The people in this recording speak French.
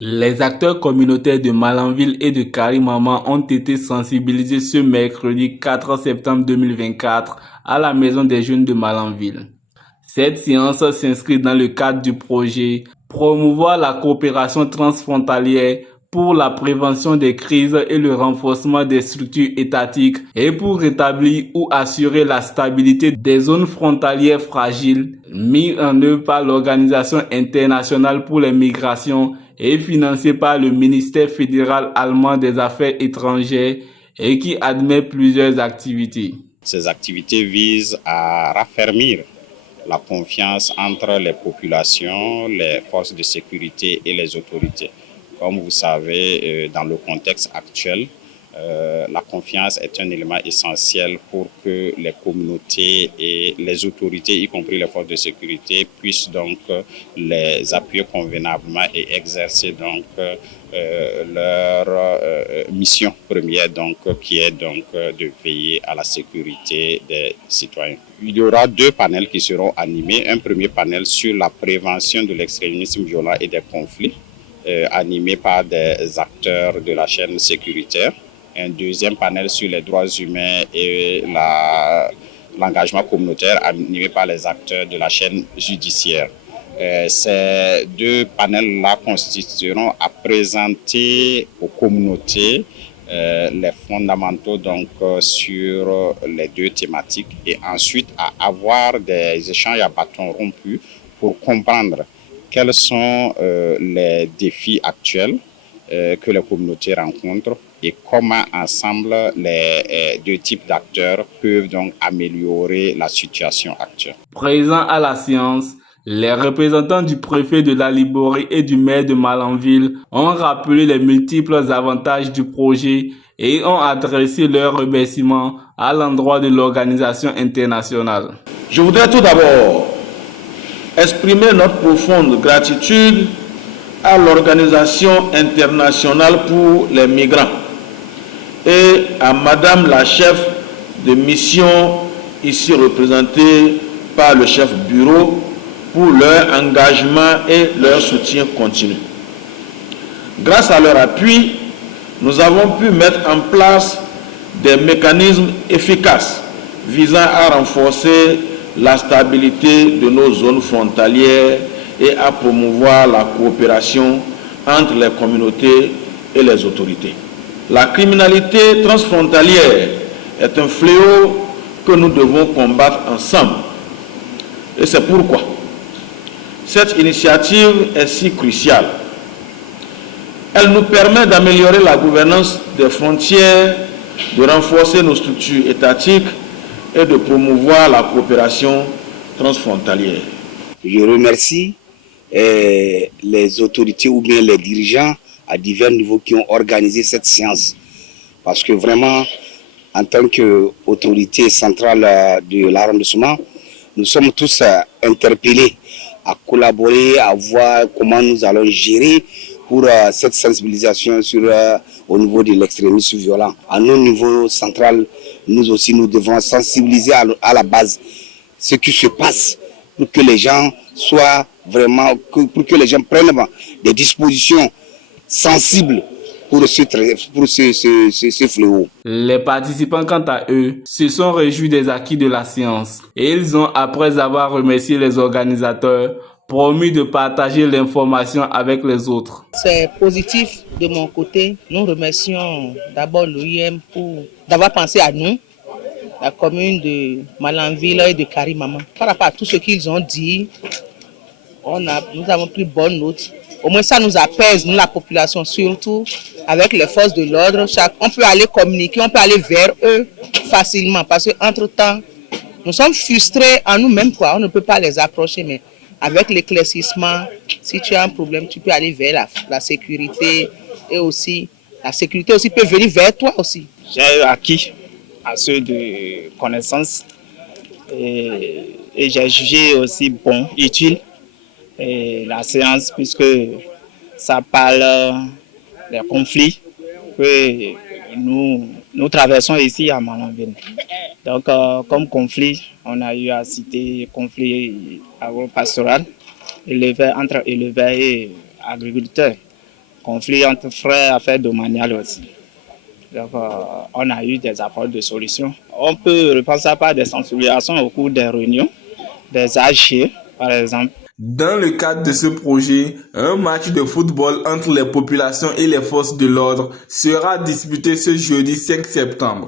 Les acteurs communautaires de Malanville et de Karimama ont été sensibilisés ce mercredi 4 septembre 2024 à la Maison des Jeunes de Malanville. Cette séance s'inscrit dans le cadre du projet Promouvoir la coopération transfrontalière pour la prévention des crises et le renforcement des structures étatiques et pour rétablir ou assurer la stabilité des zones frontalières fragiles, mis en œuvre par l'Organisation internationale pour les migrations et financé par le ministère fédéral allemand des Affaires étrangères et qui admet plusieurs activités. Ces activités visent à raffermir la confiance entre les populations, les forces de sécurité et les autorités. Comme vous savez, dans le contexte actuel, la confiance est un élément essentiel pour que les communautés et les autorités, y compris les forces de sécurité, puissent donc les appuyer convenablement et exercer donc leur mission première, donc, qui est donc de veiller à la sécurité des citoyens. Il y aura 2 panels qui seront animés. Un premier panel sur la prévention de l'extrémisme violent et des conflits, animé par des acteurs de la chaîne sécuritaire. Un deuxième panel sur les droits humains et l'engagement communautaire animé par les acteurs de la chaîne judiciaire. Ces 2 panels-là constitueront à présenter aux communautés les fondamentaux donc, sur les 2 thématiques et ensuite à avoir des échanges à bâtons rompus pour comprendre quels sont les défis actuels que les communautés rencontrent et comment ensemble les 2 types d'acteurs peuvent donc améliorer la situation actuelle. Présents à la séance, les représentants du préfet de la Liborie et du maire de Malanville ont rappelé les multiples avantages du projet et ont adressé leurs remerciements à l'endroit de l'organisation internationale. Je voudrais tout d'abord exprimer notre profonde gratitude à l'Organisation internationale pour les migrants et à Madame la chef de mission ici représentée par le chef bureau pour leur engagement et leur soutien continu. Grâce à leur appui, nous avons pu mettre en place des mécanismes efficaces visant à renforcer la stabilité de nos zones frontalières et à promouvoir la coopération entre les communautés et les autorités. La criminalité transfrontalière est un fléau que nous devons combattre ensemble. Et c'est pourquoi cette initiative est si cruciale. Elle nous permet d'améliorer la gouvernance des frontières, de renforcer nos structures étatiques et de promouvoir la coopération transfrontalière. Je remercie les autorités ou bien les dirigeants à divers niveaux qui ont organisé cette séance. Parce que vraiment, en tant qu'autorité centrale de l'arrondissement, nous sommes tous interpellés à collaborer, à voir comment nous allons gérer pour cette sensibilisation au niveau de l'extrémisme violent. À nos niveaux central, nous aussi, nous devons sensibiliser à la base ce qui se passe pour que les gens soient vraiment, pour que les gens prennent des dispositions sensibles pour ce fléau. Les participants, quant à eux, se sont réjouis des acquis de la séance et ils ont, après avoir remercié les organisateurs, promis de partager l'information avec les autres. C'est positif de mon côté. Nous remercions d'abord l'OIM d'avoir pensé à nous, la commune de Malanville et de Karimama. Par rapport à tout ce qu'ils ont dit, nous avons pris bonne note. Au moins ça nous apaise, nous la population, surtout avec les forces de l'ordre. On peut aller communiquer, on peut aller vers eux facilement parce qu'entre-temps, nous sommes frustrés en nous-mêmes, quoi. On ne peut pas les approcher, mais avec l'éclaircissement, si tu as un problème, tu peux aller vers la sécurité et aussi, la sécurité aussi peut venir vers toi aussi. J'ai acquis à ceux de connaissances et j'ai jugé aussi bon, utile la séance puisque ça parle des conflits que nous traversons ici à Malanville. Donc, comme conflit, on a eu à citer conflit agro-pastoral entre éleveurs et agriculteurs. conflits entre frères, affaires domaniales aussi. Donc, on a eu des apports de solutions. On peut repenser ça par des sensibilisations au cours des réunions, des AG, par exemple. Dans le cadre de ce projet, un match de football entre les populations et les forces de l'ordre sera disputé ce jeudi 5 septembre.